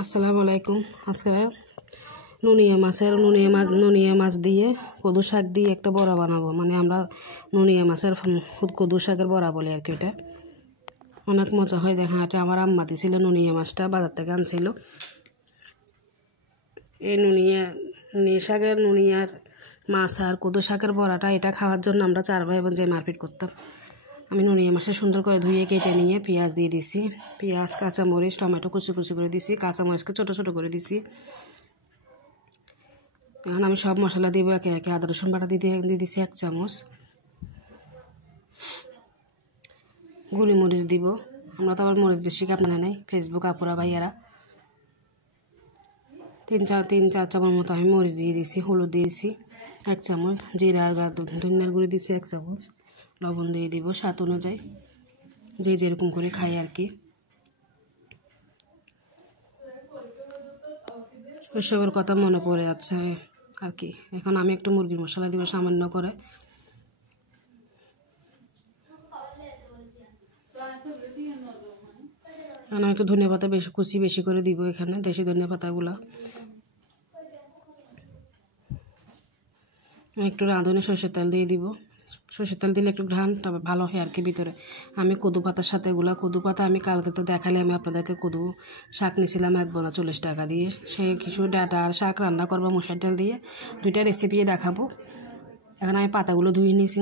আসসালামু আলাইকুম। আজকে নুনিয়া মাছ দিয়ে কদু শাক দিয়ে একটা বড়া বানাবো। মানে আমরা নুনিয়া মাছের কদু শাকের বড়া বলি আর কি। এটা অনেক মজা হয়। দেখা এটা আমার আম্মা দিছিল, নুনিয়া মাছটা বাজার থেকে আনছিল। এই নুনিয়া নুনিয়ার মাছ আর কদু শাকের বড়াটা এটা খাওয়ার জন্য আমরা 4 ভাই বোন যে মারপিট করতাম। আমি নুনিয়া মাছটা সুন্দর করে ধুয়ে কেটে নিয়ে পেঁয়াজ দিয়ে দিছি। পেঁয়াজ, কাঁচামরিচ, টমেটো কুচি কুচি করে দিছি। কাঁচামরিচকে ছোটো ছোটো করে দিছি। এখন আমি সব মশলা দিব একে একে। আদা রসুন বাটা দিয়ে দিছি 1 চামচ। গুঁড়ি মরিচ দিব। আমরা তো আবার মরিচ বেশি আপনারা নেই, ফেসবুক আপুরা ভাইয়ারা। 3-4 চামচ মতো আমি মরিচ দিয়ে দিছি। হলুদ দিয়েছি 1 চামচ। জিরা ধনিয়ার গুঁড়ি দিছি 1 চামচ। লবণ দিয়ে দিব স্বাদ অনুযায়ী, যে যেরকম করে খাই আর কি। এসবের কথা মনে পড়ে যাচ্ছে আর কি। এখন আমি একটু মুরগির মশলা দিব সামান্য করে। এখন একটু ধনিয়া পাতা বেশি করে দিব এখানে, দেশি ধনিয়া পাতাগুলো। একটু রাঁধুনি সরষের তেল দিয়ে দিব। সরষের তেল দিলে একটু ঘ্রাণটা ভালো হয় আর কি ভিতরে। আমি কদু পাতার সাথে কদু পাতা আমি কালকে তো দেখালে, আমি আপনাদেরকে কদু শাক নিয়েছিলাম 1 বোনা 40 টাকা দিয়ে। সে কিছু ডাটা আর শাক রান্না করবো মশার তেল দিয়ে, 2টা রেসিপি দেখাবো। এখন আমি পাতাগুলো ধুয়ে নিয়েছি,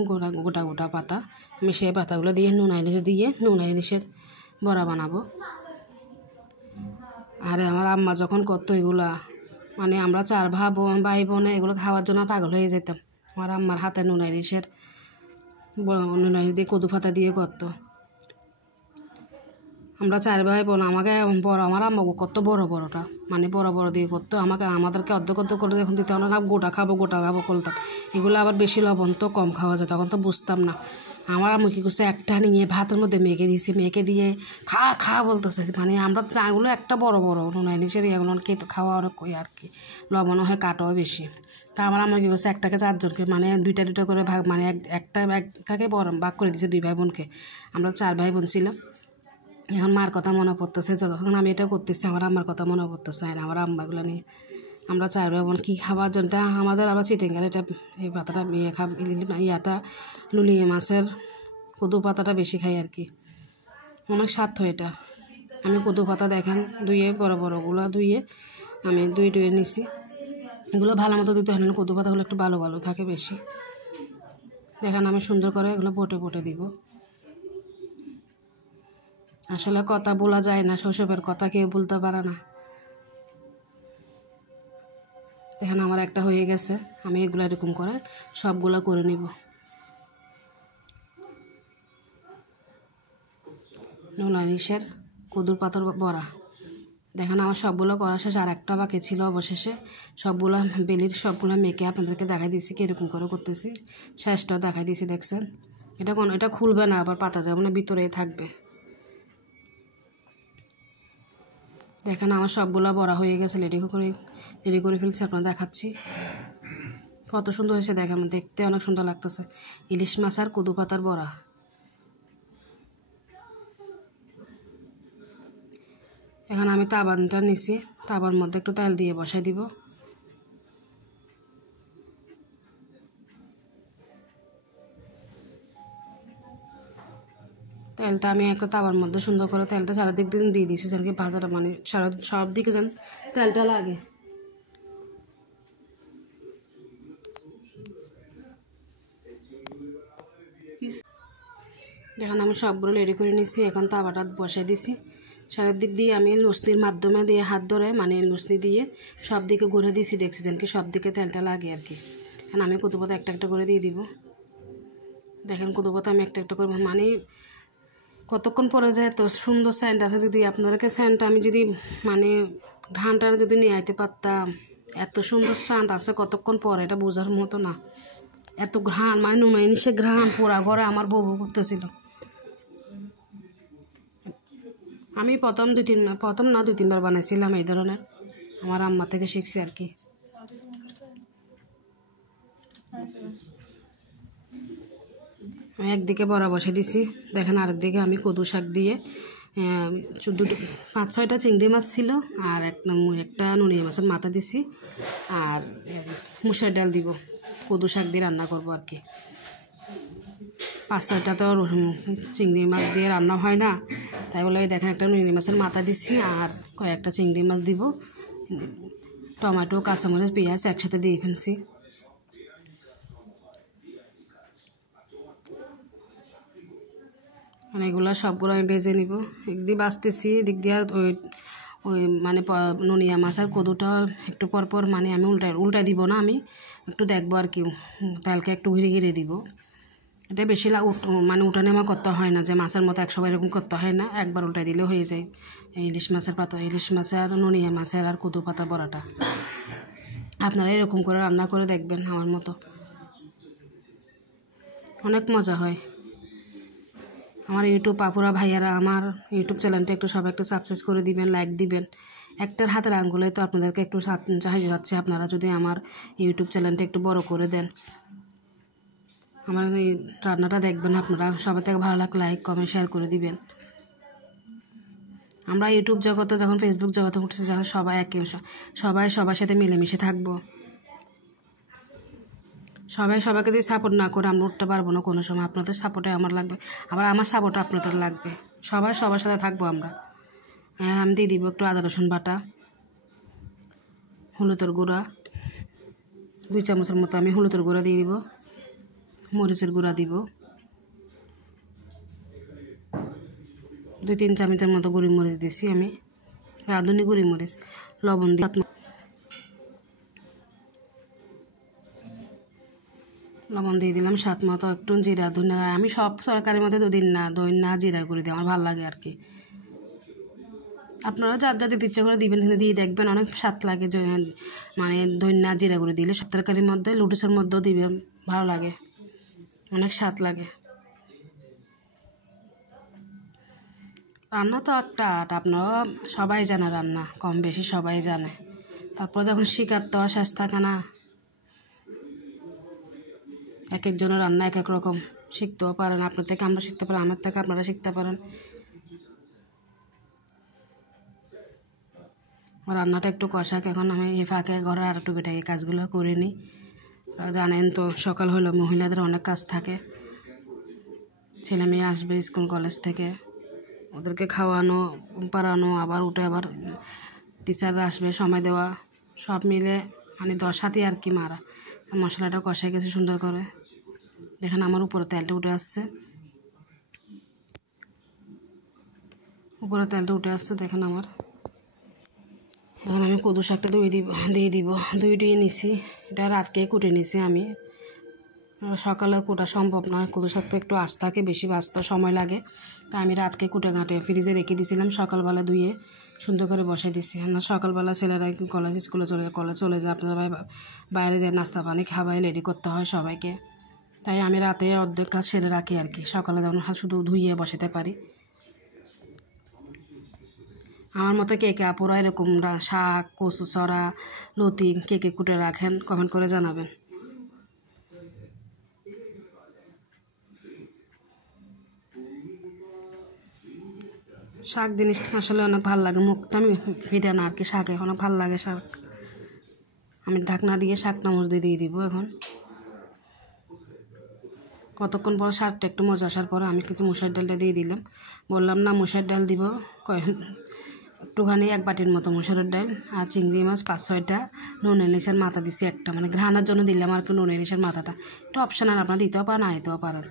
গোটা পাতা। আমি সেই পাতাগুলো দিয়ে নুন ইলিশের বড়া বানাবো। আর আমার আম্মা যখন করতো এগুলা, মানে আমরা 4 ভাই বোন এগুলো খাওয়ার জন্য পাগল হয়ে যেতাম। আমার আম্মার হাতে নুন ইলিশ দিয়ে কদু পাতা দিয়ে করতো। আমরা 4 ভাই বোন। আমার আম্মাকে কত বড়টা, মানে বড় দিয়ে করতো। আমাদেরকে অর্ধেক করে যখন দিতে না, গোটা খাবো করতাম। এগুলো আবার বেশি লবণ তো কম খাওয়া যায়, তখন তো বুঝতাম না। আমার আম্মু কী করছে, একটা নিয়ে ভাতের মধ্যে মেখে দিয়ে খা বলতেছে। মানে আমরা চাগুলো একটা বড় নুন ইলিশের এগুলো খেতে খাওয়া অনেক আর কি। লবণও হয়, কাটাও বেশি। তা আমার আম্মু কী করছে, একটাকে 4 জনকে, মানে 2টা করে ভাগ, মানে একটাকে ভাগ করে দিয়েছে 2 ভাই বোনকে। আমরা 4 ভাই বোন ছিলাম। এখন মার কথা মনে পড়তেছে, যখন আমি এটা করতেছি আমার আম্মার কথা মনে পড়তেছে। আর আমার আম্মাগুলো নিয়ে আমরা 4 ভাই বোন কী খাবার জন্য আমাদের আবার চিটেঙ্গার এটা এই পাতাটা লুলিয়ে মাছের কদু পাতাটা বেশি খাই আর কি। অনেক স্বাদ হয় এটা। আমি কদু পাতা দেখেন ধুয়ে বড়গুলো ধুয়ে আমি ধুয়ে নিছি। এগুলো ভালো মতো দিতে হয় না, কদু পাতাগুলো একটু ভালো থাকে বেশি। দেখেন আমি সুন্দর করে এগুলো বটে দিব। আসলে কথা বলা যায় না, শৈশবের কথা কেউ বলতে পারে না। দেখেন আমার একটা হয়ে গেছে। আমি এগুলো এরকম করে সবগুলো করে নিব। নুন ইলিশের কদুর পাতার বড়া দেখেন আমার সবগুলো করা শেষ। আর একটা বাকি ছিল অবশেষে। সবগুলো মেখে আপনাদেরকে দেখাই দিয়েছি কীরকম করে করতেছি। শেষটাও দেখাই দিয়েছি, দেখছেন। এটা খুলবে না, আবার পাতা যাবে না, ভিতরেই থাকবে। দেখেন আমার সবগুলো বড়া হয়ে গেছে, রেডি করে ফেলছি। আপনার দেখাচ্ছি কত সুন্দর হয়েছে। দেখেন দেখতে অনেক সুন্দর লাগতেছে। ইলিশ মাছ আর কদু পাতার বড়া। এখন আমি তাওয়াটা নিছি, তাওয়ার মধ্যে একটু তেল দিয়ে বসাই দিব। তেলটা আমি একটা তাওয়ার মধ্যে সুন্দর করে তেলটা চারিদিক দিয়ে দিয়েছি আর কি। ভাজাটা মানে সব দিকে যেন তেলটা লাগে। এখন আমি সবগুলো রেডি করে নিয়েছি। এখন তাওয়াটা বসাই দিছি। চারিদিক দিয়ে আমি লুসনির মাধ্যমে দিয়ে হাত ধরে, মানে লুসনি দিয়ে সব দিকে ঘুরে দিয়েছি, দেখছি যেন কি সব দিকে তেলটা লাগে আর কি। এখন আমি কদু পাতা একটা করে দিয়ে দিব। দেখেন কদু পাতা আমি একটা করে, মানে কতক্ষণ পরে যায় এত সুন্দর স্যান্ট আছে। যদি আপনাদেরকে স্যান্টটা আমি যদি মানে ঘ্রাণটা যদি নিয়ে আইতে পারতাম, এত সুন্দর স্যান্ট আছে কতক্ষণ পরে, এটা বোঝার মতো না। এত ঘ্রাণ, মানে নুন ইলিশের ঘ্রাণ পোড়া ঘরে আমার বউ করতেছিল। আমি প্রথম 2-3বার বানাইছিলাম এই ধরনের। আমার আম্মা থেকে শিখছি আর কি। একদিকে বড়া বসে দিছি, দেখেন আরেকদিকে আমি কদু শাক দিয়ে দুটো 5-6টা চিংড়ি মাছ ছিল, আর একটা নুনিয়া মাছের মাথা দিছি, আর মুসুর ডাল দিব। কদু শাক দিয়ে রান্না করবো আর কি। 5-6টা তো চিংড়ি মাছ দিয়ে রান্না হয় না, তাই বলে দেখেন একটা নুনিয়া মাছের মাথা দিচ্ছি, আর কয়েকটা চিংড়ি মাছ দিব। টমেটো, কাঁচামরিচ, পেঁয়াজ একসাথে দিয়ে ফেলছি। মানে এগুলো সবগুলো আমি ভেজে নিব। একদিক বাছতেছি, এদিক দিয়ে আর ওই মানে নুনিয়া মাছ আর কদুটা একটু পরপর মানে আমি উল্টাই দিব না, আমি একটু দেখবো আর কি, তেলকে একটু ঘিরে ঘিরে দিব। এটা বেশি মানে উঠানামা করতে হয় না, যে মাছের মতো একশোবার এরকম করতে হয় না, একবার উল্টাই দিলেও হয়ে যায় ইলিশ মাছের পাতা, ইলিশ মাছের আর নুনিয়া মাছের আর কদু পাতা বড়াটা। আপনারা এরকম করে রান্না করে দেখবেন, আমার মতো অনেক মজা হয়। আমার ইউটিউব আপুরা ভাইয়ারা আমার ইউটিউব চ্যানেলটা একটু সবাই একটু সাবস্ক্রাইব করে দিবেন, লাইক দিবেন। একটার হাতের আঙ্গুলে তো আপনাদেরকে একটু সাহায্য যাচ্ছে, আপনারা যদি আমার ইউটিউব চ্যানেলটা একটু বড় করে দেন। আমার এই রান্নাটা দেখবেন আপনারা, সবাই থেকে ভালো লাগলে লাইক কমেন্ট শেয়ার করে দিবেন। আমরা ইউটিউব জগতে যখন ফেসবুক জগতে উঠছি, যখন সবাই সবার সাথে মিলেমিশে থাকবো। সবাইকে যদি সাপোর্ট না করে আমরা উঠতে পারবো না কোনো সময়। আপনাদের সাপোর্টে আমার লাগবে, আবার আমার সাপোর্টে আপনাদের লাগবে। সবার সাথে থাকবো আমরা। আমি দিয়ে দিব একটু আদা রসুন বাটা, হলুদের গুঁড়া 2 চামচের মতো আমি হলুদের গুঁড়া দিয়ে দিব, মরিচের গুঁড়া দিব 2-3 চামচের মতো, গুঁড়ি মরিচ দিছি আমি, রাঁধুনি গুঁড়ি মরিচ, লবণ দিয়ে দিলাম স্বাদ মতো, একটু জিরা ধনিয়া। আমি সব তরকারির মধ্যে দই না জিরা গুঁড়ি দিই, আমার ভালো লাগে আর কি। আপনারা যার দিতে ইচ্ছা করে দিবেন, দিয়ে দেখবেন অনেক স্বাদ লাগে। মানে দই জিরা গুঁড়ি দিলে সব তরকারির মধ্যে, লুডুসের মধ্যেও দিবেন, ভালো লাগে, অনেক স্বাদ লাগে। রান্না তো একটা আর্ট, আপনারা সবাই জানে রান্না, কম বেশি সবাই জানে। তারপর যখন শিকার তো আর শেষ থাকে না, এক একজনের রান্না এক এক রকম, শিখতেও পারেন। আপনার থেকে আমরা শিখতে পারি, আমার থেকে আপনারা শিখতে পারেন। রান্নাটা একটু কষাক, এখন আমি এই ফাঁকে ঘরের আর একটু বেটাকে কাজগুলো করে নিই। জানেন তো সকাল হলো মহিলাদের অনেক কাজ থাকে, ছেলে মেয়ে আসবে স্কুল কলেজ থেকে, ওদেরকে খাওয়ানো পাড়ানো, আবার উঠে আবার টিচাররা আসবে, সময় দেওয়া, সব মিলে মানে 10 হাতি আর কি মারা। মশলাটা কষে গেছে সুন্দর করে, দেখেন আমার উপরে তেলটা উঠে আসছে, দেখেন আমার। এখন আমি কদু শাকটা দিয়ে দিব, ধুয়ে নিছি। এটা রাতকেই কুটে নিছি আমি, সকালে কুটা সম্ভব না, কদু শাকটা একটু আস্তাকে বেশি বাঁচতে সময় লাগে, তা আমি রাতকে কুটে ঘাটে ফ্রিজে রেখে দিয়েছিলাম, সকালবেলা ধুয়ে সুন্দর করে বসে দিছি। সকালবেলা ছেলেরা স্কুলে চলে যায়, আপনারা বাইরে যায় নাস্তা পানি খাওয়াই রেডি করতে হয় সবাইকে, তাই আমি রাতে অর্ধেক কাজ সেরে রাখি আর কি, সকালে যেমন শুধু ধুইয়ে বসাতে পারি। আমার মতো কে আপুরা এরকম শাক, কচু চড়া, লতি কে কুটে রাখেন, কমেন্ট করে জানাবেন। শাক জিনিসটা আসলে অনেক ভালো লাগে, মুখটা আমি ফিরে না আর কি, শাকে অনেক ভালো লাগে শাক। আমি ঢাকনা দিয়ে শাকটা মজে দিয়ে দিব। এখন কতক্ষণ পর শাকটা একটু মজা আসার পরে আমি কিছু মুসুর ডালটা দিয়ে দিলাম। বললাম না মুসুর ডাল দিব, একটুখানি 1 বাটির মতো মুসুরের ডাল, আর চিংড়ি মাছ 5-6টা, নুন ইলিশের মাথা দিছি একটা, মানে ঘ্রাণের জন্য দিলাম আর কি নুন ইলিশের মাথাটা, একটু অপশনাল, আপনারা দিতেও পারেন না দিতেও পারেন।